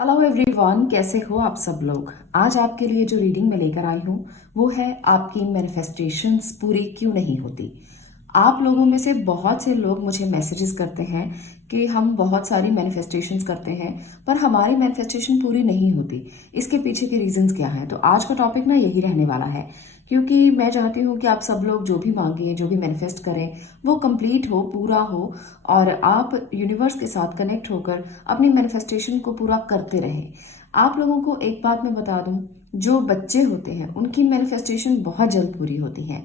Hello everyone, कैसे हो आप सब लोग। आज आपके लिए जो रीडिंग मैं लेकर आई हूँ वो है आपकी मैनिफेस्टेशंस पूरी क्यों नहीं होती। आप लोगों में से बहुत से लोग मुझे मैसेजेस करते हैं कि हम बहुत सारी मैनिफेस्टेशंस करते हैं पर हमारी मैनिफेस्टेशन पूरी नहीं होती। इसके पीछे के रीजंस क्या हैं, तो आज का टॉपिक ना यही रहने वाला है, क्योंकि मैं चाहती हूँ कि आप सब लोग जो भी मांगे, जो भी मैनिफेस्ट करें, वो कंप्लीट हो, पूरा हो, और आप यूनिवर्स के साथ कनेक्ट होकर अपनी मैनिफेस्टेशन को पूरा करते रहें। आप लोगों को एक बात मैं बता दूं, जो बच्चे होते हैं उनकी मैनिफेस्टेशन बहुत जल्द पूरी होती है।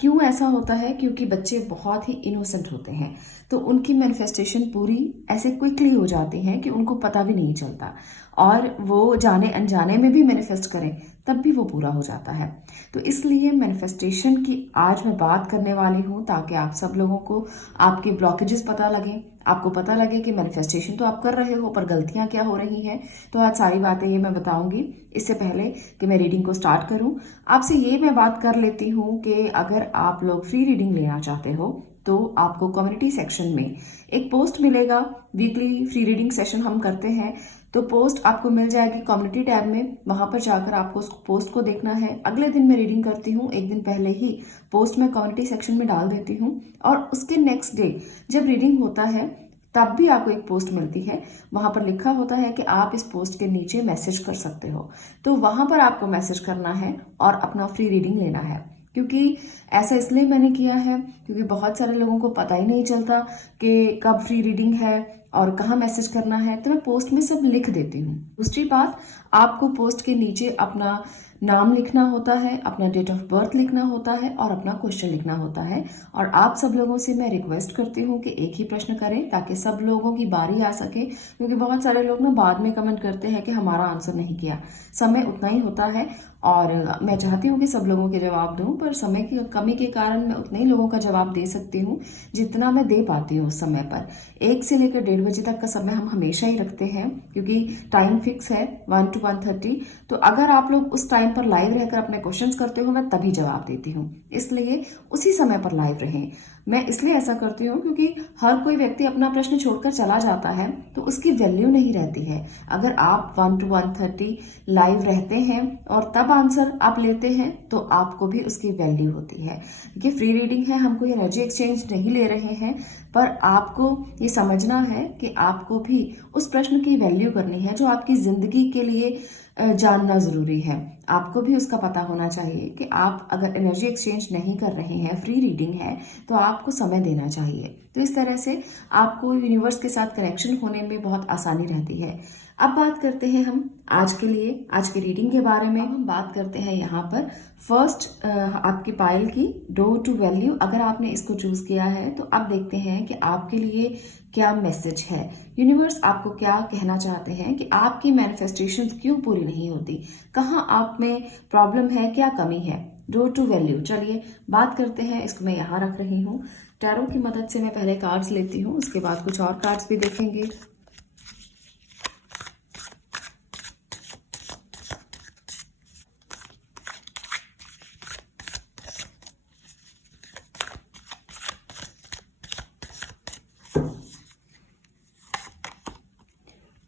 क्यों ऐसा होता है? क्योंकि बच्चे बहुत ही इनोसेंट होते हैं, तो उनकी मैनिफेस्टेशन पूरी ऐसे क्विकली हो जाती है कि उनको पता भी नहीं चलता, और वो जाने अनजाने में भी मैनिफेस्ट करें तब भी वो पूरा हो जाता है। तो इसलिए मैनिफेस्टेशन की आज मैं बात करने वाली हूँ, ताकि आप सब लोगों को आपके ब्लॉकेजेस पता लगे, आपको पता लगे कि मैनिफेस्टेशन तो आप कर रहे हो पर गलतियां क्या हो रही हैं। तो आज सारी बातें ये मैं बताऊंगी। इससे पहले कि मैं रीडिंग को स्टार्ट करूं, आपसे ये मैं बात कर लेती हूँ कि अगर आप लोग फ्री रीडिंग लेना चाहते हो तो आपको कम्युनिटी सेक्शन में एक पोस्ट मिलेगा। वीकली फ्री रीडिंग सेशन हम करते हैं, तो पोस्ट आपको मिल जाएगी कम्युनिटी टैब में। वहां पर जाकर आपको उस पोस्ट को देखना है। अगले दिन मैं रीडिंग करती हूँ, एक दिन पहले ही पोस्ट मैं कम्युनिटी सेक्शन में डाल देती हूँ, और उसके नेक्स्ट डे जब रीडिंग होता है तब भी आपको एक पोस्ट मिलती है। वहां पर लिखा होता है कि आप इस पोस्ट के नीचे मैसेज कर सकते हो, तो वहां पर आपको मैसेज करना है और अपना फ्री रीडिंग लेना है। क्योंकि ऐसा इसलिए मैंने किया है क्योंकि बहुत सारे लोगों को पता ही नहीं चलता कि कब फ्री रीडिंग है और कहाँ मैसेज करना है, तो मैं पोस्ट में सब लिख देती हूँ। दूसरी बात, आपको पोस्ट के नीचे अपना नाम लिखना होता है, अपना डेट ऑफ बर्थ लिखना होता है और अपना क्वेश्चन लिखना होता है। और आप सब लोगों से मैं रिक्वेस्ट करती हूँ कि एक ही प्रश्न करें ताकि सब लोगों की बारी आ सके, क्योंकि बहुत सारे लोग ना बाद में कमेंट करते हैं कि हमारा आंसर नहीं किया। समय उतना ही होता है और मैं चाहती हूँ कि सब लोगों के जवाब दूं, पर समय की कमी के कारण मैं उतने ही लोगों का जवाब दे सकती हूँ जितना मैं दे पाती हूँ उस समय पर। 1 से लेकर 1:30 तक का समय हम हमेशा ही रखते हैं, क्योंकि टाइम फिक्स है 1 to 1:30। तो अगर आप लोग उस टाइम पर लाइव रहकर अपने क्वेश्चंस करते हो, मैं तभी जवाब देती हूँ, इसलिए उसी समय पर लाइव रहें। मैं इसलिए ऐसा करती हूँ क्योंकि हर कोई व्यक्ति अपना प्रश्न छोड़कर चला जाता है तो उसकी वैल्यू नहीं रहती है। अगर आप 1 to 1:30 लाइव रहते हैं और तब आंसर आप लेते हैं तो आपको भी उसकी वैल्यू होती है। क्योंकि फ्री रीडिंग है, हम कोई एनर्जी एक्सचेंज नहीं ले रहे हैं, पर आपको ये समझना है कि आपको भी उस प्रश्न की वैल्यू करनी है जो आपकी जिंदगी के लिए जानना जरूरी है। आपको भी उसका पता होना चाहिए कि आप अगर एनर्जी एक्सचेंज नहीं कर रहे हैं, फ्री रीडिंग है, तो आपको समय देना चाहिए। तो इस तरह से आपको यूनिवर्स के साथ कनेक्शन होने में बहुत आसानी रहती है। अब बात करते हैं हम आज के लिए, आज की रीडिंग के बारे में। हम बात करते हैं यहाँ पर फर्स्ट आपकी पायल की डोर टू वैल्यू। अगर आपने इसको चूज किया है तो अब देखते हैं कि आपके लिए क्या मैसेज है, यूनिवर्स आपको क्या कहना चाहते हैं कि आपकी मैनिफेस्टेशन क्यों पूरी नहीं होती, कहाँ आप में प्रॉब्लम है, क्या कमी है। डोर टू वैल्यू, चलिए बात करते हैं। इसको मैं यहाँ रख रही हूँ। टैरो की मदद से मैं पहले कार्ड्स लेती हूँ, उसके बाद कुछ और कार्ड्स भी देखेंगे।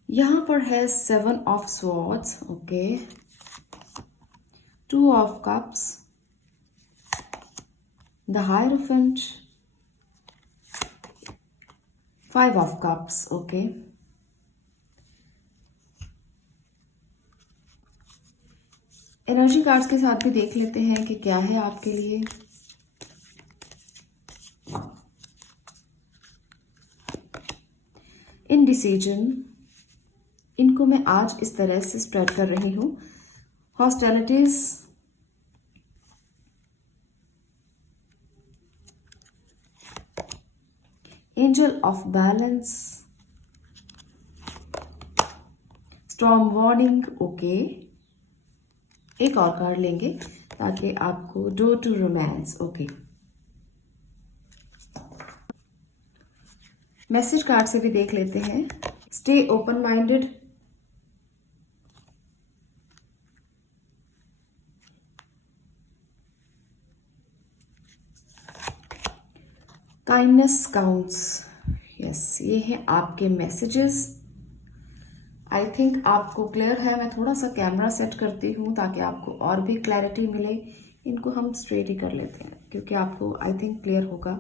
यहाँ पर है 7 of Swords, okay, 2 of Cups, the Hierophant, 5 of Cups, okay. Energy cards के साथ भी देख लेते हैं कि क्या है आपके लिए। इनडिसीजन, इनको मैं आज इस तरह से स्प्रेड कर रही हूं। Hostilities, angel of balance, storm warning, okay. एक और कार्ड लेंगे ताकि आपको door to romance, okay. Message card से भी देख लेते हैं। Stay open minded, kindness counts, yes, ये है आपके मैसेजेस। आई थिंक आपको क्लियर है। मैं थोड़ा सा कैमरा सेट करती हूँ ताकि आपको और भी क्लैरिटी मिले। इनको हम स्ट्रेट ही कर लेते हैं क्योंकि आपको आई थिंक क्लियर होगा।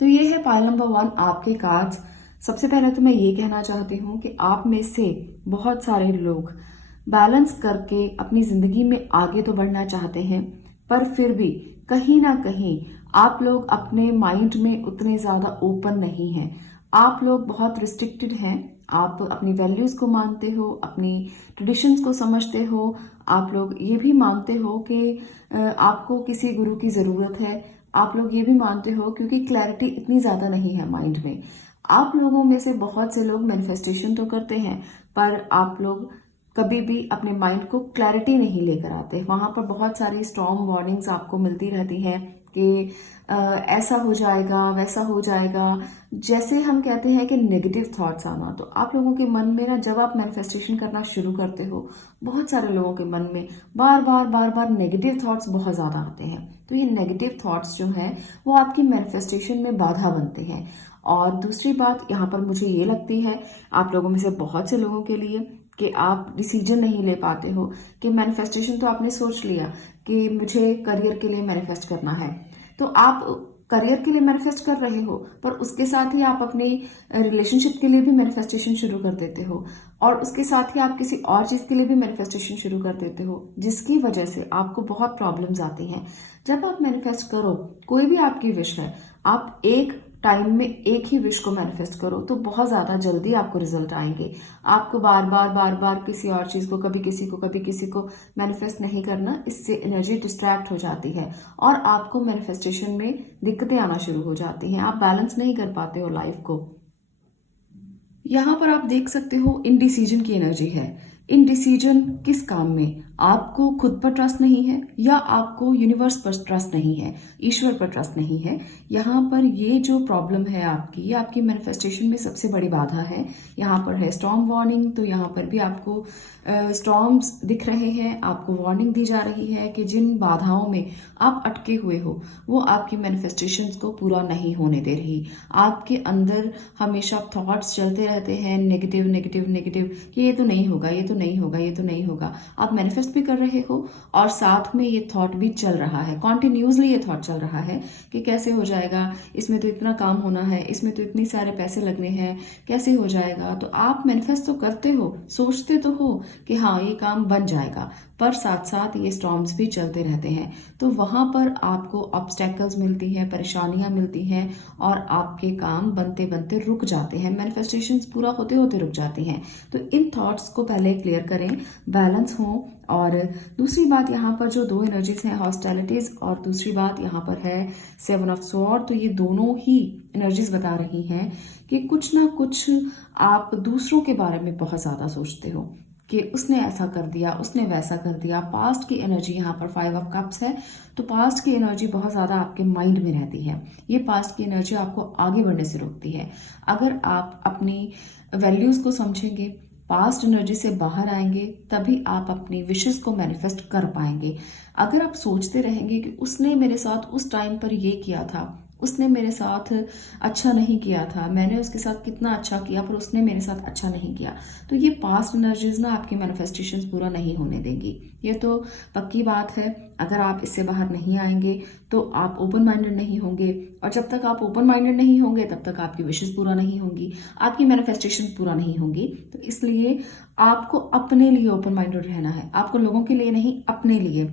तो ये है पाइल नंबर 1 आपके कार्ड्स। सबसे पहले तो मैं ये कहना चाहती हूँ कि आप में से बहुत सारे लोग बैलेंस करके अपनी जिंदगी में आगे तो बढ़ना चाहते हैं, पर फिर भी कहीं ना कहीं आप लोग अपने माइंड में उतने ज्यादा ओपन नहीं हैं। आप लोग बहुत रिस्ट्रिक्टेड हैं। आप अपनी वैल्यूज को मानते हो, अपनी ट्रेडिशंस को समझते हो। आप लोग ये भी मानते हो कि आपको किसी गुरु की जरूरत है। आप लोग ये भी मानते हो क्योंकि क्लैरिटी इतनी ज्यादा नहीं है माइंड में। आप लोगों में से बहुत से लोग मैनिफेस्टेशन तो करते हैं, पर आप लोग कभी भी अपने माइंड को क्लैरिटी नहीं लेकर आते। वहां पर बहुत सारी स्ट्रॉन्ग वार्निंग्स आपको मिलती रहती है कि ऐसा हो जाएगा, वैसा हो जाएगा। जैसे हम कहते हैं कि नेगेटिव थॉट्स आना, तो आप लोगों के मन में ना, जब आप मैनिफेस्टेशन करना शुरू करते हो, बहुत सारे लोगों के मन में बार बार नेगेटिव थॉट्स बहुत ज्यादा आते हैं। तो ये नेगेटिव थॉट्स जो हैं वो आपकी मैनिफेस्टेशन में बाधा बनते हैं। और दूसरी बात यहाँ पर मुझे ये लगती है आप लोगों में से बहुत से लोगों के लिए कि आप डिसीजन नहीं ले पाते हो कि मैनिफेस्टेशन तो आपने सोच लिया कि मुझे करियर के लिए मैनिफेस्ट करना है, तो आप करियर के लिए मैनिफेस्ट कर रहे हो, पर उसके साथ ही आप अपने रिलेशनशिप के लिए भी मैनिफेस्टेशन शुरू कर देते हो, और उसके साथ ही आप किसी और चीज के लिए भी मैनिफेस्टेशन शुरू कर देते हो, जिसकी वजह से आपको बहुत प्रॉब्लम्स आती हैं। जब आप मैनिफेस्ट करो, कोई भी आपकी विश है, आप एक टाइम में एक ही विश को मैनिफेस्ट करो तो बहुत ज्यादा जल्दी आपको रिजल्ट आएंगे। आपको बार बार किसी और चीज को, कभी किसी को मैनिफेस्ट नहीं करना। इससे एनर्जी डिस्ट्रैक्ट हो जाती है और आपको मैनिफेस्टेशन में दिक्कतें आना शुरू हो जाती हैं। आप बैलेंस नहीं कर पाते हो लाइफ को। यहाँ पर आप देख सकते हो इनडिसीजन की एनर्जी है। इनडिसीजन किस काम में? आपको खुद पर ट्रस्ट नहीं है, या आपको यूनिवर्स पर ट्रस्ट नहीं है, ईश्वर पर ट्रस्ट नहीं है। यहाँ पर ये जो प्रॉब्लम है आपकी, ये आपकी मैनिफेस्टेशन में सबसे बड़ी बाधा है। यहाँ पर है स्टॉर्म वार्निंग, तो यहाँ पर भी आपको स्टॉर्म्स दिख रहे हैं। आपको वार्निंग दी जा रही है कि जिन बाधाओं में आप अटके हुए हो वो आपकी मैनिफेस्टेशंस को पूरा नहीं होने दे रही। आपके अंदर हमेशा थॉट्स चलते रहते हैं नेगेटिव नेगेटिव नेगेटिव कि ये तो नहीं होगा, ये तो नहीं होगा, ये तो नहीं होगा। आप मैनिफेस्ट भी कर रहे हो और साथ में ये थॉट भी चल रहा है, कॉन्टिन्यूसली ये थॉट चल रहा है कि कैसे हो जाएगा, इसमें तो इतना काम होना है, इसमें तो इतनी सारे पैसे लगने हैं, कैसे हो जाएगा। तो आप मैनिफेस्ट तो करते हो, सोचते तो हो कि हाँ ये काम बन जाएगा, पर साथ साथ ये स्टॉर्म्स भी चलते रहते हैं। तो वहां पर आपको ऑब्स्टेकल्स मिलती हैं, परेशानियां मिलती हैं और आपके काम बनते बनते रुक जाते हैं, मैनिफेस्टेशंस पूरा होते होते रुक जाती हैं। तो इन थॉट्स को पहले क्लियर करें, बैलेंस हो। और दूसरी बात, यहाँ पर जो दो एनर्जीज हैं, हॉस्टिलिटीज, और दूसरी बात यहाँ पर है 7 ऑफ स्वॉर्ड। तो ये दोनों ही एनर्जीज बता रही हैं कि कुछ ना कुछ आप दूसरों के बारे में बहुत ज्यादा सोचते हो कि उसने ऐसा कर दिया, उसने वैसा कर दिया। पास्ट की एनर्जी यहाँ पर 5 ऑफ कप्स है, तो पास्ट की एनर्जी बहुत ज्यादा आपके माइंड में रहती है। ये पास्ट की एनर्जी आपको आगे बढ़ने से रोकती है। अगर आप अपनी वैल्यूज को समझेंगे, पास्ट एनर्जी से बाहर आएंगे, तभी आप अपनी विशेस को मैनिफेस्ट कर पाएंगे। अगर आप सोचते रहेंगे कि उसने मेरे साथ उस टाइम पर ये किया था, उसने मेरे साथ अच्छा नहीं किया था, मैंने उसके साथ कितना अच्छा किया पर उसने मेरे साथ अच्छा नहीं किया, तो ये पास्ट एनर्जीज ना आपकी मैनिफेस्टेशंस पूरा नहीं होने देंगी। ये तो पक्की बात है। अगर आप इससे बाहर नहीं आएंगे तो आप ओपन माइंडेड नहीं होंगे, और जब तक आप ओपन माइंडेड नहीं होंगे तब तक आपकी विशेस पूरा नहीं होंगी, आपकी मैनिफेस्टेशन पूरा नहीं होंगी। तो इसलिए आपको अपने लिए ओपन माइंडेड रहना है, आपको लोगों के लिए नहीं, अपने लिए।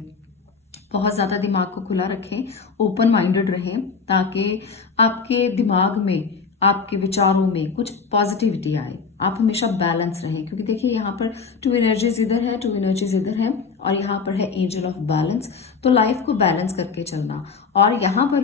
बहुत ज्यादा दिमाग को खुला रखें, ओपन माइंडेड रहें, ताकि आपके दिमाग में, आपके विचारों में कुछ पॉजिटिविटी आए। आप हमेशा बैलेंस रहें, क्योंकि देखिए यहाँ पर 2 एनर्जीज इधर है, 2 एनर्जीज इधर है, और यहाँ पर है एंजल ऑफ बैलेंस। तो लाइफ को बैलेंस करके चलना। और यहाँ पर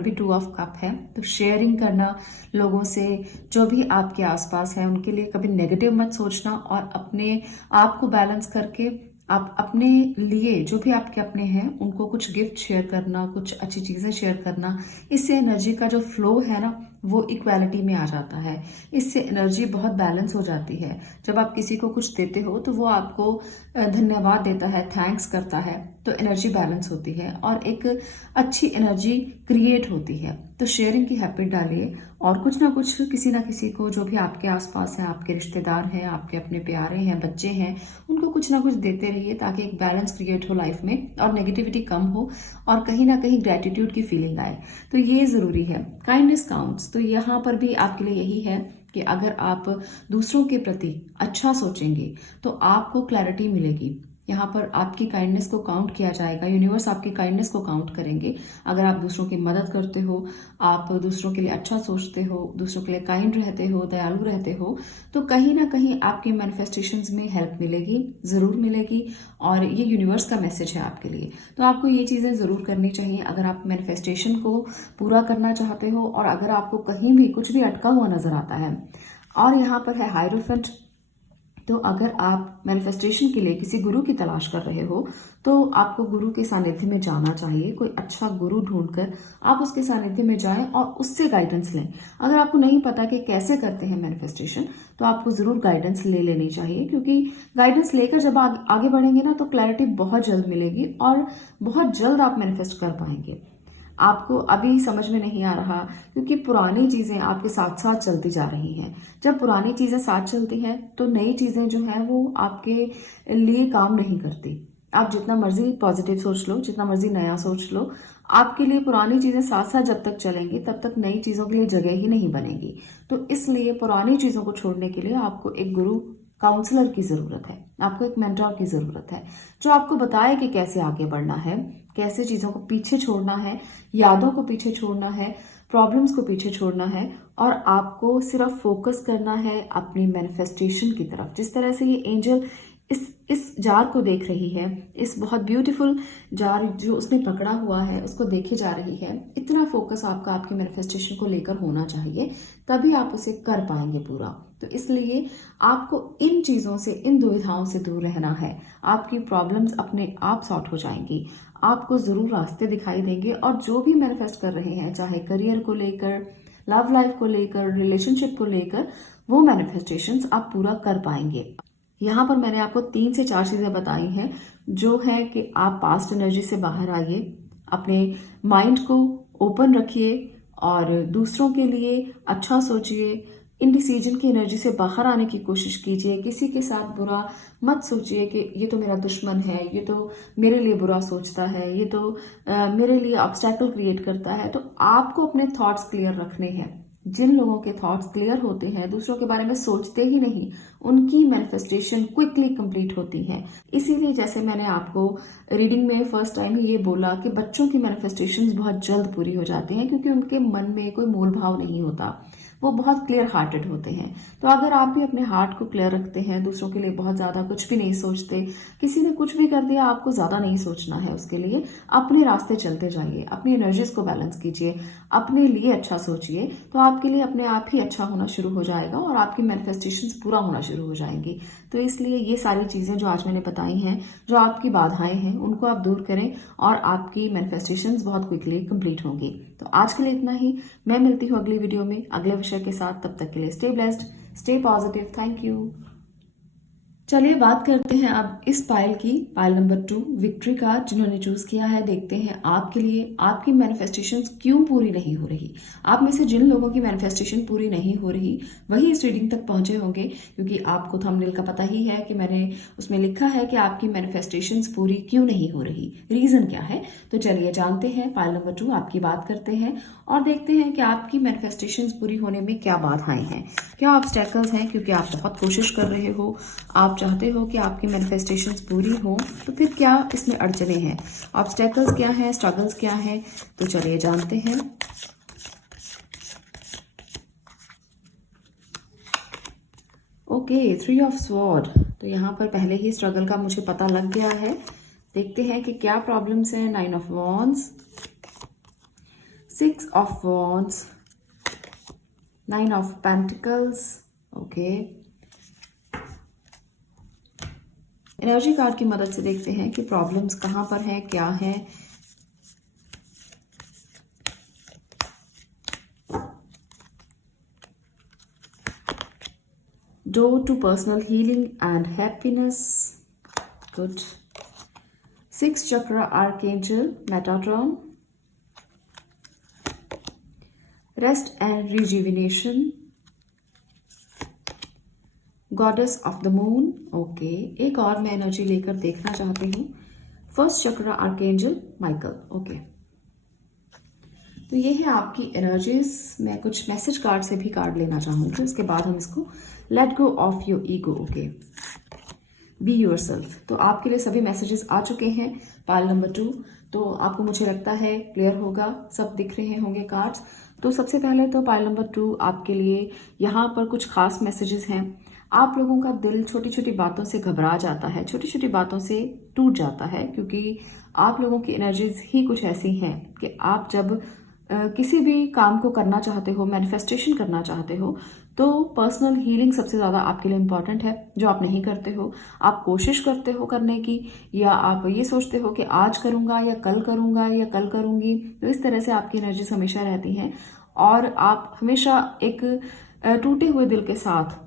भी 2 ऑफ कप है, तो शेयरिंग करना लोगों से, जो भी आपके आसपास है उनके लिए कभी नेगेटिव मत सोचना, और अपने आप को बैलेंस करके आप अपने लिए, जो भी आपके अपने हैं, उनको कुछ गिफ्ट शेयर करना, कुछ अच्छी चीजें शेयर करना। इससे एनर्जी का जो फ्लो है ना, वो इक्वालिटी में आ जाता है। इससे एनर्जी बहुत बैलेंस हो जाती है। जब आप किसी को कुछ देते हो तो वो आपको धन्यवाद देता है, थैंक्स करता है, तो एनर्जी बैलेंस होती है और एक अच्छी एनर्जी क्रिएट होती है। तो शेयरिंग की हैबिट डालिए और कुछ ना कुछ किसी ना किसी को, जो भी आपके आसपास हैं, आपके रिश्तेदार हैं, आपके अपने प्यारे हैं, बच्चे हैं, उनको कुछ ना कुछ देते रहिए ताकि एक बैलेंस क्रिएट हो लाइफ में और नेगेटिविटी कम हो और कहीं ना कहीं ग्रेटिट्यूड की फीलिंग आए। तो ये ज़रूरी है। काइंडनेस काउंट्स, तो यहाँ पर भी आपके लिए यही है कि अगर आप दूसरों के प्रति अच्छा सोचेंगे तो आपको क्लैरिटी मिलेगी। यहाँ पर आपकी काइंडनेस को काउंट किया जाएगा, यूनिवर्स आपकी काइंडनेस को काउंट करेंगे। अगर आप दूसरों की मदद करते हो, आप दूसरों के लिए अच्छा सोचते हो, दूसरों के लिए काइंड रहते हो, दयालु रहते हो, तो कहीं ना कहीं आपके मैनिफेस्टेशंस में हेल्प मिलेगी, ज़रूर मिलेगी। और ये यूनिवर्स का मैसेज है आपके लिए। तो आपको ये चीज़ें ज़रूर करनी चाहिए अगर आप मैनिफेस्टेशन को पूरा करना चाहते हो और अगर आपको कहीं भी कुछ भी अटका हुआ नज़र आता है। और यहाँ पर है हायरोफेंट। तो अगर आप मैनिफेस्टेशन के लिए किसी गुरु की तलाश कर रहे हो तो आपको गुरु के सानिध्य में जाना चाहिए। कोई अच्छा गुरु ढूंढकर आप उसके सानिध्य में जाएं और उससे गाइडेंस लें। अगर आपको नहीं पता कि कैसे करते हैं मैनिफेस्टेशन, तो आपको ज़रूर गाइडेंस ले लेनी चाहिए, क्योंकि गाइडेंस लेकर जब आगे बढ़ेंगे ना तो क्लैरिटी बहुत जल्द मिलेगी और बहुत जल्द आप मैनिफेस्ट कर पाएंगे। आपको अभी समझ में नहीं आ रहा क्योंकि पुरानी चीज़ें आपके साथ साथ चलती जा रही हैं। जब पुरानी चीज़ें साथ चलती हैं तो नई चीज़ें जो हैं वो आपके लिए काम नहीं करती। आप जितना मर्जी पॉजिटिव सोच लो, जितना मर्जी नया सोच लो, आपके लिए पुरानी चीज़ें साथ साथ जब तक चलेंगी तब तक नई चीज़ों के लिए जगह ही नहीं बनेगी। तो इसलिए पुरानी चीज़ों को छोड़ने के लिए आपको एक गुरु, काउंसलर की ज़रूरत है, आपको एक मेंटोर की ज़रूरत है जो आपको बताए कि कैसे आगे बढ़ना है, कैसे चीज़ों को पीछे छोड़ना है, यादों को पीछे छोड़ना है, प्रॉब्लम्स को पीछे छोड़ना है और आपको सिर्फ फोकस करना है अपनी मैनिफेस्टेशन की तरफ। जिस तरह से ये एंजल इस जार को देख रही है, इस बहुत ब्यूटीफुल जार जो उसने पकड़ा हुआ है उसको देखे जा रही है, इतना फोकस आपका आपकी मैनिफेस्टेशन को लेकर होना चाहिए, तभी आप उसे कर पाएंगे पूरा। तो इसलिए आपको इन चीज़ों से, इन दुविधाओं से दूर रहना है। आपकी प्रॉब्लम्स अपने आप सॉर्ट हो जाएंगी, आपको ज़रूर रास्ते दिखाई देंगे और जो भी मैनिफेस्ट कर रहे हैं, चाहे करियर को लेकर, लव लाइफ को लेकर, रिलेशनशिप को लेकर, वो मैनिफेस्टेशंस आप पूरा कर पाएंगे। यहाँ पर मैंने आपको 3 से 4 चीज़ें बताई हैं जो है कि आप पास्ट एनर्जी से बाहर आइए, अपने माइंड को ओपन रखिए और दूसरों के लिए अच्छा सोचिए, इनडिसीजन की एनर्जी से बाहर आने की कोशिश कीजिए। किसी के साथ बुरा मत सोचिए कि ये तो मेरा दुश्मन है, ये तो मेरे लिए बुरा सोचता है, ये तो मेरे लिए ऑब्स्टैकल क्रिएट करता है। तो आपको अपने थॉट्स क्लियर रखने हैं। जिन लोगों के थॉट्स क्लियर होते हैं, दूसरों के बारे में सोचते ही नहीं, उनकी मैनिफेस्टेशन क्विकली कंप्लीट होती है। इसीलिए जैसे मैंने आपको रीडिंग में फर्स्ट टाइम ही ये बोला कि बच्चों की मैनिफेस्टेशंस बहुत जल्द पूरी हो जाती हैं क्योंकि उनके मन में कोई मोल भाव नहीं होता, वो बहुत क्लियर हार्टेड होते हैं। तो अगर आप भी अपने हार्ट को क्लियर रखते हैं, दूसरों के लिए बहुत ज़्यादा कुछ भी नहीं सोचते, किसी ने कुछ भी कर दिया आपको ज़्यादा नहीं सोचना है उसके लिए, अपने रास्ते चलते जाइए, अपनी एनर्जीज को बैलेंस कीजिए, अपने लिए अच्छा सोचिए, तो आपके लिए अपने आप ही अच्छा होना शुरू हो जाएगा और आपकी मैनिफेस्टेशंस पूरा होना शुरू हो जाएंगी। तो इसलिए ये सारी चीज़ें जो आज मैंने बताई हैं, जो आपकी बाधाएं हैं, उनको आप दूर करें और आपकी मैनिफेस्टेशंस बहुत क्विकली कंप्लीट होंगी। तो आज के लिए इतना ही। मैं मिलती हूँ अगली वीडियो में अगले विषय के साथ। तब तक के लिए stay blessed, stay positive. Thank you. चलिए बात करते हैं अब इस पायल की, पायल नंबर 2 विक्ट्री का, जिन्होंने चूज किया है। देखते हैं आपके लिए आपकी मैनिफेस्टेशंस क्यों पूरी नहीं हो रही। आप में से जिन लोगों की मैनिफेस्टेशन पूरी नहीं हो रही वही इस रीडिंग तक पहुंचे होंगे, क्योंकि आपको थंबनेल का पता ही है कि मैंने उसमें लिखा है कि आपकी मैनिफेस्टेशंस पूरी क्यों नहीं हो रही, रीजन क्या है। तो चलिए जानते हैं, पायल नंबर 2 आपकी बात करते हैं और देखते हैं कि आपकी मैनिफेस्टेशंस पूरी होने में क्या बाधाएं हैं, क्या ऑब्स्टैकल्स हैं। क्योंकि आप बहुत कोशिश कर रहे हो, आप चाहते हो कि आपकी मैनिफेस्टेशंस पूरी हो, तो फिर क्या इसमें अड़चने हैं, ऑब्स्टैकल्स क्या हैं, स्ट्रगल्स क्या हैं। तो चलिए जानते हैं। Okay, 3 of sword. तो यहाँ पर पहले ही स्ट्रगल का मुझे पता लग गया है। देखते हैं कि क्या प्रॉब्लम्स हैं। 9 of wands, 6 of wands, 9 of pentacles. Okay, energy card की मदद से देखते हैं कि प्रॉब्लम्स कहाँ पर हैं, क्या है। Door to personal healing and happiness, good. 6th chakra archangel Metatron, rest and rejuvenation, goddess of the moon. Okay, एक और मैं एनर्जी लेकर देखना चाहती हूँ। फर्स्ट चक्र आर्कएंजल माइकल। ओके, तो ये है आपकी एनर्जीज। मैं कुछ मैसेज कार्ड से भी कार्ड लेना चाहूंगी, उसके बाद हम इसको let go of your ego. Okay, be yourself. तो आपके लिए सभी मैसेजेस आ चुके हैं। पाइल नंबर 2, तो आपको मुझे लगता है क्लियर होगा, सब दिख रहे होंगे कार्ड्स। तो सबसे पहले तो पाइल नंबर 2 आपके लिए यहाँ पर कुछ खास मैसेजेस हैं। आप लोगों का दिल छोटी छोटी बातों से घबरा जाता है, छोटी छोटी बातों से टूट जाता है, क्योंकि आप लोगों की एनर्जीज ही कुछ ऐसी हैं कि आप जब किसी भी काम को करना चाहते हो, मैनिफेस्टेशन करना चाहते हो, तो पर्सनल हीलिंग सबसे ज़्यादा आपके लिए इम्पॉर्टेंट है, जो आप नहीं करते हो। आप कोशिश करते हो करने की, या आप ये सोचते हो कि आज करूँगा या कल करूँगा या कल करूँगी। तो इस तरह से आपकी एनर्जीज हमेशा रहती हैं और आप हमेशा एक टूटे हुए दिल के साथ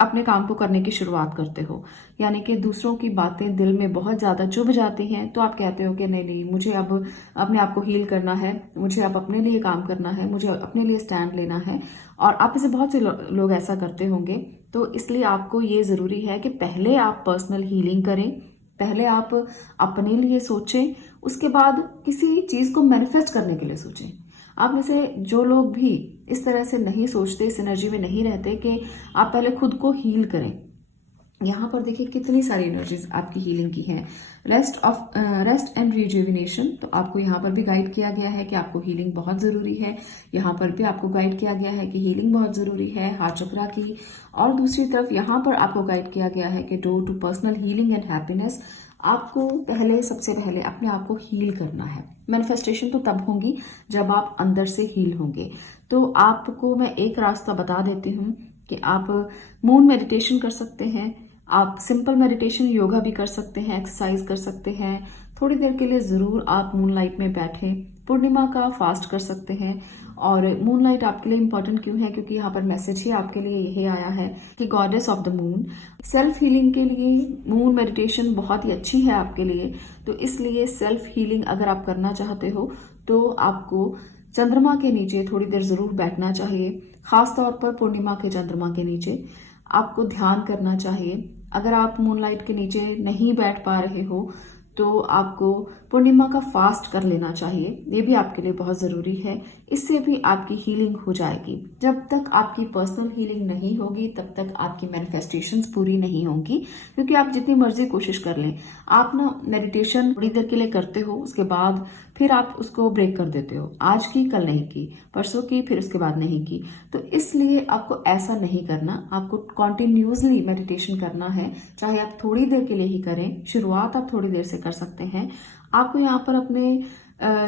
अपने काम को करने की शुरुआत करते हो। यानी कि दूसरों की बातें दिल में बहुत ज़्यादा चुभ जाती हैं, तो आप कहते हो कि नहीं नहीं, मुझे अब अपने आप को हील करना है, मुझे अब अपने लिए काम करना है, मुझे अपने लिए स्टैंड लेना है। और आप में से बहुत से लोग ऐसा करते होंगे। तो इसलिए आपको ये ज़रूरी है कि पहले आप पर्सनल हीलिंग करें, पहले आप अपने लिए सोचें, उसके बाद किसी चीज़ को मैनिफेस्ट करने के लिए सोचें। आप में से जो लोग भी इस तरह से नहीं सोचते, इस एनर्जी में नहीं रहते कि आप पहले खुद को हील करें। यहाँ पर देखिए कितनी सारी एनर्जीज आपकी हीलिंग की हैं। रेस्ट एंड रिजुविनेशन, तो आपको यहाँ पर भी गाइड किया गया है कि आपको हीलिंग बहुत ज़रूरी है। यहाँ पर भी आपको गाइड किया गया है कि हीलिंग बहुत ज़रूरी है हार्ट चक्रा की। और दूसरी तरफ यहाँ पर आपको गाइड किया गया है कि door to personal healing and happiness. आपको सबसे पहले अपने आप को हील करना है। मैनिफेस्टेशन तो तब होंगी जब आप अंदर से हील होंगे। तो आपको मैं एक रास्ता बता देती हूँ कि आप मून मेडिटेशन कर सकते हैं, आप सिंपल मेडिटेशन योगा भी कर सकते हैं, एक्सरसाइज कर सकते हैं। थोड़ी देर के लिए ज़रूर आप मूनलाइट में बैठें, पूर्णिमा का फास्ट कर सकते हैं। और मूनलाइट आपके लिए इम्पॉर्टेंट क्यों है? क्योंकि यहाँ पर मैसेज ही आपके लिए यही आया है कि goddess of the moon. Self healing के लिए मून मेडिटेशन बहुत ही अच्छी है आपके लिए। तो इसलिए सेल्फ हीलिंग अगर आप करना चाहते हो तो आपको चंद्रमा के नीचे थोड़ी देर जरूर बैठना चाहिए, खास तौर पर पूर्णिमा के चंद्रमा के नीचे आपको ध्यान करना चाहिए। अगर आप मूनलाइट के नीचे नहीं बैठ पा रहे हो तो आपको पूर्णिमा का फास्ट कर लेना चाहिए, ये भी आपके लिए बहुत ज़रूरी है। इससे भी आपकी हीलिंग हो जाएगी। जब तक आपकी पर्सनल हीलिंग नहीं होगी तब तक आपकी मैनिफेस्टेशंस पूरी नहीं होंगी, क्योंकि आप जितनी मर्जी कोशिश कर लें, आप ना मेडिटेशन थोड़ी देर के लिए करते हो, उसके बाद फिर आप उसको ब्रेक कर देते हो। आज की कल नहीं की, परसों की फिर उसके बाद नहीं की। तो इसलिए आपको ऐसा नहीं करना, आपको कॉन्टिन्यूसली मेडिटेशन करना है। चाहे आप थोड़ी देर के लिए ही करें, शुरुआत आप थोड़ी देर से कर सकते हैं। आपको यहाँ पर अपने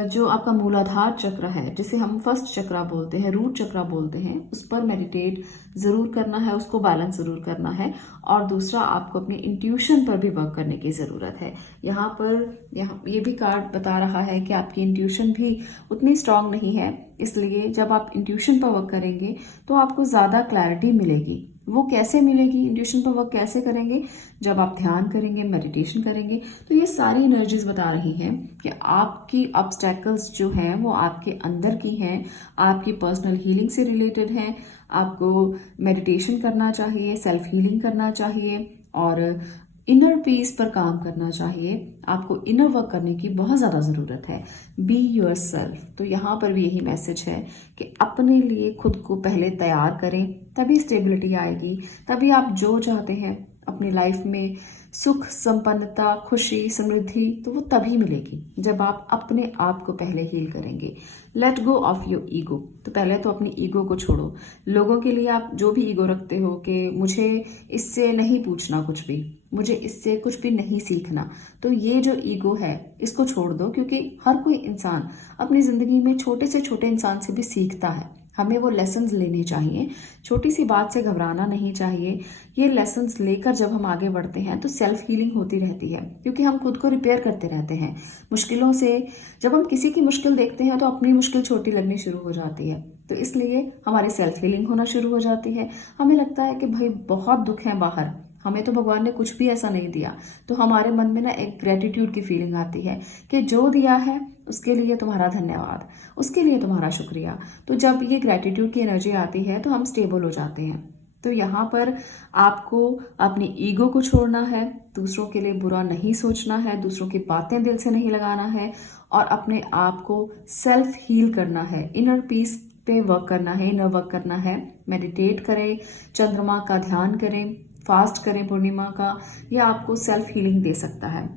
जो आपका मूलाधार चक्र है, जिसे हम फर्स्ट चक्रा बोलते हैं, रूट चक्रा बोलते हैं, उस पर मेडिटेट जरूर करना है, उसको बैलेंस जरूर करना है। और दूसरा, आपको अपनी इंट्यूशन पर भी वर्क करने की जरूरत है। यहाँ ये भी कार्ड बता रहा है कि आपकी इंट्यूशन भी उतनी स्ट्रांग नहीं है, इसलिए जब आप इंट्यूशन पर वर्क करेंगे तो आपको ज्यादा क्लैरिटी मिलेगी। वो कैसे मिलेगी? इंट्यूशन पर वर्क कैसे करेंगे? जब आप ध्यान करेंगे, मेडिटेशन करेंगे। तो ये सारी एनर्जीज बता रही हैं कि आपकी ऑब्स्टैकल्स जो हैं वो आपके अंदर की हैं, आपकी पर्सनल हीलिंग से रिलेटेड हैं। आपको मेडिटेशन करना चाहिए, सेल्फ हीलिंग करना चाहिए और इनर पीस पर काम करना चाहिए। आपको इनर वर्क करने की बहुत ज़्यादा ज़रूरत है। बी योरसेल्फ, तो यहाँ पर भी यही मैसेज है कि अपने लिए खुद को पहले तैयार करें, तभी स्टेबिलिटी आएगी, तभी आप जो चाहते हैं अपनी लाइफ में, सुख, संपन्नता, खुशी, समृद्धि, तो वो तभी मिलेगी जब आप अपने आप को पहले हील करेंगे। Let go of your ego, तो पहले तो अपनी ईगो को छोड़ो। लोगों के लिए आप जो भी ईगो रखते हो कि मुझे इससे नहीं पूछना कुछ भी, मुझे इससे कुछ भी नहीं सीखना, तो ये जो ईगो है इसको छोड़ दो। क्योंकि हर कोई इंसान अपनी जिंदगी में छोटे से छोटे इंसान से भी सीखता है। हमें वो लेसन्स लेने चाहिए, छोटी सी बात से घबराना नहीं चाहिए। ये लेसन्स लेकर जब हम आगे बढ़ते हैं तो सेल्फ हीलिंग होती रहती है, क्योंकि हम खुद को रिपेयर करते रहते हैं मुश्किलों से। जब हम किसी की मुश्किल देखते हैं तो अपनी मुश्किल छोटी लगनी शुरू हो जाती है, तो इसलिए हमारी सेल्फ हीलिंग होना शुरू हो जाती है। हमें लगता है कि भाई बहुत दुख है बाहर, हमें तो भगवान ने कुछ भी ऐसा नहीं दिया। तो हमारे मन में ना एक ग्रेटिट्यूड की फीलिंग आती है कि जो दिया है उसके लिए तुम्हारा धन्यवाद, उसके लिए तुम्हारा शुक्रिया। तो जब ये ग्रेटिट्यूड की एनर्जी आती है तो हम स्टेबल हो जाते हैं। तो यहाँ पर आपको अपनी ईगो को छोड़ना है, दूसरों के लिए बुरा नहीं सोचना है, दूसरों की बातें दिल से नहीं लगाना है और अपने आप को सेल्फ हील करना है, इनर पीस पे वर्क करना है, इनर वर्क करना है। मेडिटेट करें, चंद्रमा का ध्यान करें, फास्ट करें पूर्णिमा का, यह आपको सेल्फ हीलिंग दे सकता है।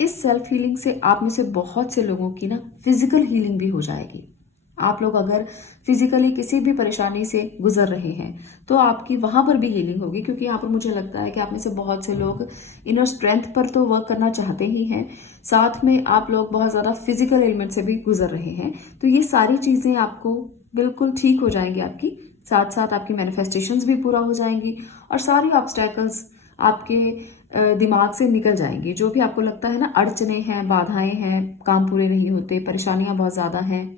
इस सेल्फ हीलिंग से आप में से बहुत से लोगों की ना फिजिकल हीलिंग भी हो जाएगी। आप लोग अगर फिजिकली किसी भी परेशानी से गुजर रहे हैं तो आपकी वहां पर भी हीलिंग होगी, क्योंकि यहाँ पर मुझे लगता है कि आप में से बहुत से लोग इनर स्ट्रेंथ पर तो वर्क करना चाहते ही हैं, साथ में आप लोग बहुत ज़्यादा फिजिकल एलिमेंट से भी गुजर रहे हैं। तो ये सारी चीज़ें आपको बिल्कुल ठीक हो जाएंगी आपकी, साथ साथ आपकी मैनिफेस्टेशंस भी पूरा हो जाएंगी और सारी ऑब्स्टैकल्स आपके दिमाग से निकल जाएंगी। जो भी आपको लगता है ना अड़चने हैं, बाधाएं हैं, काम पूरे नहीं होते, परेशानियां बहुत ज़्यादा हैं।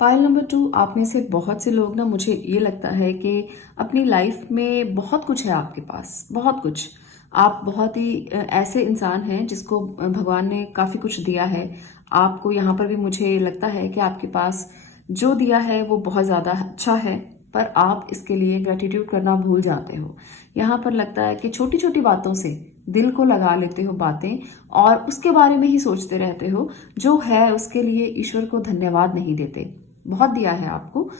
पायल नंबर 2, आप में से बहुत से लोग ना, मुझे ये लगता है कि अपनी लाइफ में बहुत कुछ है आपके पास, बहुत कुछ। आप बहुत ही ऐसे इंसान हैं जिसको भगवान ने काफ़ी कुछ दिया है। आपको यहाँ पर भी मुझे लगता है कि आपके पास जो दिया है वो बहुत ज़्यादा अच्छा है, पर आप इसके लिए ग्रेटिट्यूड करना भूल जाते हो। यहाँ पर लगता है कि छोटी छोटी बातों से दिल को लगा लेते हो बातें और उसके बारे में ही सोचते रहते हो, जो है उसके लिए ईश्वर को धन्यवाद नहीं देते। बहुत दिया है आपको।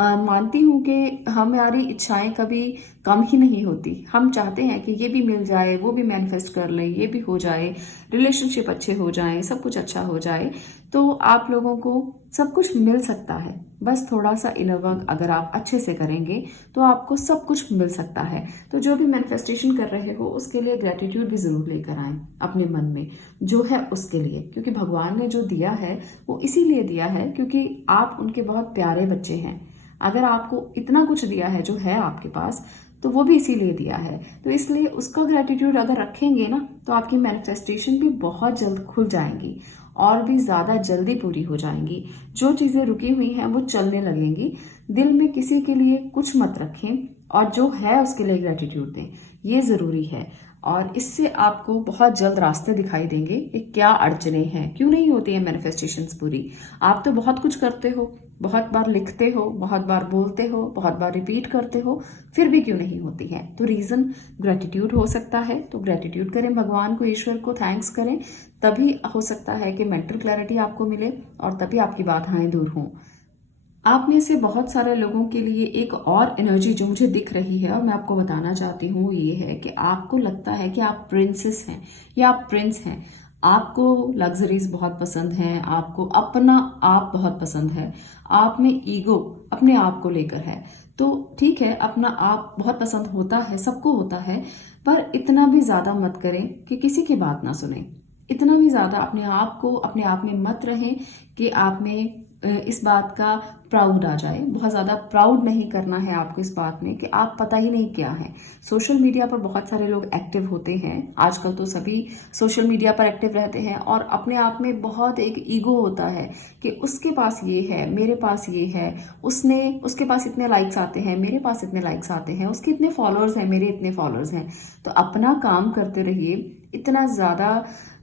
मानती हूँ कि हमारी इच्छाएं कभी कम ही नहीं होती। हम चाहते हैं कि ये भी मिल जाए, वो भी मैनिफेस्ट कर ले, ये भी हो जाए, रिलेशनशिप अच्छे हो जाए, सब कुछ अच्छा हो जाए। तो आप लोगों को सब कुछ मिल सकता है, बस थोड़ा सा इनर वर्क अगर आप अच्छे से करेंगे तो आपको सब कुछ मिल सकता है। तो जो भी मैनिफेस्टेशन कर रहे हो उसके लिए ग्रेटिट्यूड भी जरूर लेकर आए अपने मन में, जो है उसके लिए, क्योंकि भगवान ने जो दिया है वो इसीलिए दिया है क्योंकि आप उनके बहुत प्यारे बच्चे हैं। अगर आपको इतना कुछ दिया है जो है आपके पास, तो वो भी इसीलिए दिया है। तो इसलिए उसका ग्रेटिट्यूड अगर रखेंगे ना तो आपकी मैनिफेस्टेशन भी बहुत जल्द खुल जाएंगी और भी ज़्यादा जल्दी पूरी हो जाएंगी। जो चीज़ें रुकी हुई हैं वो चलने लगेंगी। दिल में किसी के लिए कुछ मत रखें और जो है उसके लिए ग्रेटिट्यूड दें, ये ज़रूरी है। और इससे आपको बहुत जल्द रास्ते दिखाई देंगे कि क्या अड़चने हैं, क्यों नहीं होती है मैनिफेस्टेशंस पूरी। आप तो बहुत कुछ करते हो, बहुत बार लिखते हो, बहुत बार बोलते हो, बहुत बार रिपीट करते हो, फिर भी क्यों नहीं होती है। तो रीज़न ग्रेटिट्यूड हो सकता है। तो ग्रेटिट्यूड करें, भगवान को, ईश्वर को थैंक्स करें, तभी हो सकता है कि मेंटल क्लैरिटी आपको मिले और तभी आपकी बाधाएं दूर हों। आप में से बहुत सारे लोगों के लिए एक और एनर्जी जो मुझे दिख रही है और मैं आपको बताना चाहती हूँ, ये है कि आपको लगता है कि आप प्रिंसेस हैं या आप प्रिंस हैं। आपको लग्जरीज बहुत पसंद हैं, आपको अपना आप बहुत पसंद है, आप में ईगो अपने आप को लेकर है। तो ठीक है, अपना आप बहुत पसंद होता है, सबको होता है, पर इतना भी ज़्यादा मत करें कि किसी की बात ना सुने। इतना भी ज़्यादा अपने आप में मत रहें कि आप में इस बात का प्राउड आ जाए। बहुत ज़्यादा प्राउड नहीं करना है आपको इस बात में कि आप पता ही नहीं क्या है। सोशल मीडिया पर बहुत सारे लोग एक्टिव होते हैं, आजकल तो सभी सोशल मीडिया पर एक्टिव रहते हैं और अपने आप में बहुत एक ईगो होता है कि उसके पास ये है, मेरे पास ये है, उसके पास इतने लाइक्स आते हैं, मेरे पास इतने लाइक्स आते हैं, उसके इतने फॉलोअर्स हैं, मेरे इतने फॉलोअर्स हैं। तो अपना काम करते रहिए। इतना ज़्यादा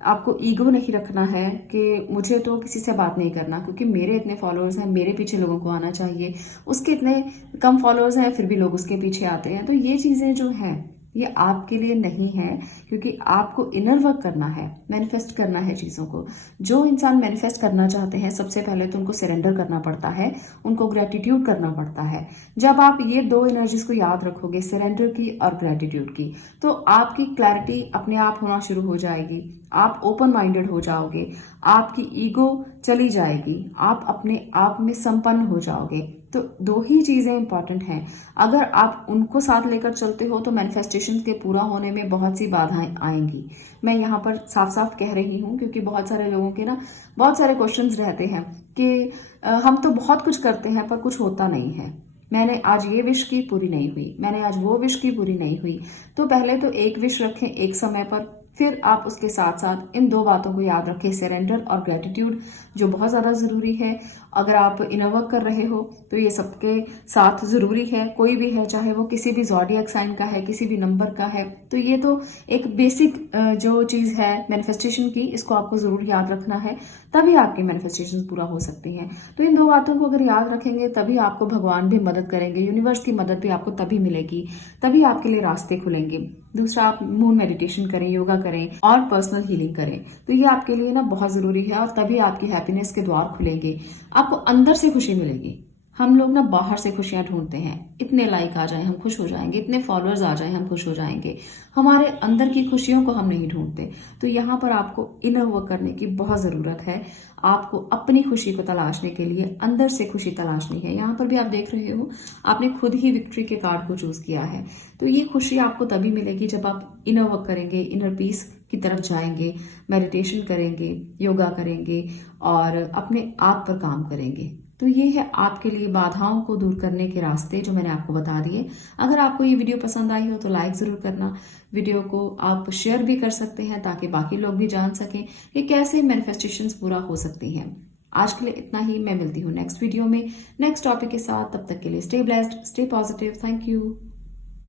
आपको ईगो नहीं रखना है कि मुझे तो किसी से बात नहीं करना क्योंकि मेरे इतने फॉलोअर्स हैं, मेरे पीछे लोगों को आना चाहिए, उसके इतने कम फॉलोअर्स हैं फिर भी लोग उसके पीछे आते हैं। तो ये चीज़ें जो हैं ये आपके लिए नहीं है, क्योंकि आपको इनर वर्क करना है, मैनिफेस्ट करना है चीज़ों को। जो इंसान मैनिफेस्ट करना चाहते हैं सबसे पहले तो उनको सरेंडर करना पड़ता है, उनको ग्रेटिट्यूड करना पड़ता है। जब आप ये दो एनर्जीज को याद रखोगे, सरेंडर की और ग्रेटिट्यूड की, तो आपकी क्लैरिटी अपने आप होना शुरू हो जाएगी। आप ओपन माइंडेड हो जाओगे, आपकी ईगो चली जाएगी, आप अपने आप में संपन्न हो जाओगे। तो दो ही चीज़ें इंपॉर्टेंट हैं। अगर आप उनको साथ लेकर चलते हो तो मैनिफेस्टेशन के पूरा होने में बहुत सी बाधाएं आएंगी। मैं यहाँ पर साफ साफ कह रही हूँ क्योंकि बहुत सारे लोगों के ना बहुत सारे क्वेश्चंस रहते हैं कि हम तो बहुत कुछ करते हैं पर कुछ होता नहीं है। मैंने आज ये विश की, पूरी नहीं हुई, मैंने आज वो विश की, पूरी नहीं हुई। तो पहले तो एक विश रखें एक समय पर, फिर आप उसके साथ साथ इन 2 बातों को याद रखें, सरेंडर और ग्रेटिट्यूड, जो बहुत ज़्यादा ज़रूरी है। अगर आप इनर वर्क कर रहे हो तो ये सबके साथ ज़रूरी है, कोई भी है, चाहे वो किसी भी ज़ोडिएक साइन का है, किसी भी नंबर का है। तो ये तो एक बेसिक जो चीज़ है मैनिफेस्टेशन की, इसको आपको ज़रूर याद रखना है, तभी आपकी मैनिफेस्टेशन पूरा हो सकती हैं। तो इन 2 बातों को अगर याद रखेंगे तभी आपको भगवान भी मदद करेंगे, यूनिवर्स की मदद भी आपको तभी मिलेगी, तभी आपके लिए रास्ते खुलेंगे। दूसरा, आप मून मेडिटेशन करें, योगा करें और पर्सनल हीलिंग करें। तो ये आपके लिए ना बहुत ज़रूरी है और तभी आपकी हैप्पीनेस के द्वार खुलेंगे, आपको अंदर से खुशी मिलेगी। हम लोग ना बाहर से खुशियां ढूंढते हैं, इतने लाइक आ जाए हम खुश हो जाएंगे, इतने फॉलोअर्स आ जाए हम खुश हो जाएंगे, हमारे अंदर की खुशियों को हम नहीं ढूंढते। तो यहाँ पर आपको इनर वर्क करने की बहुत ज़रूरत है। आपको अपनी खुशी को तलाशने के लिए अंदर से खुशी तलाशनी है। यहाँ पर भी आप देख रहे हो, आपने खुद ही विक्ट्री के कार्ड को चूज किया है। तो ये खुशी आपको तभी मिलेगी जब आप इनर वर्क करेंगे, इनर पीस की तरफ जाएंगे, मेडिटेशन करेंगे, योगा करेंगे और अपने आप पर काम करेंगे। तो ये है आपके लिए बाधाओं को दूर करने के रास्ते जो मैंने आपको बता दिए। अगर आपको ये वीडियो पसंद आई हो तो लाइक ज़रूर करना। वीडियो को आप शेयर भी कर सकते हैं ताकि बाकी लोग भी जान सकें कि कैसे मैनिफेस्टेशंस पूरा हो सकती हैं। आज के लिए इतना ही। मैं मिलती हूँ नेक्स्ट वीडियो में नेक्स्ट टॉपिक के साथ। तब तक के लिए stay blessed, stay positive. Thank you.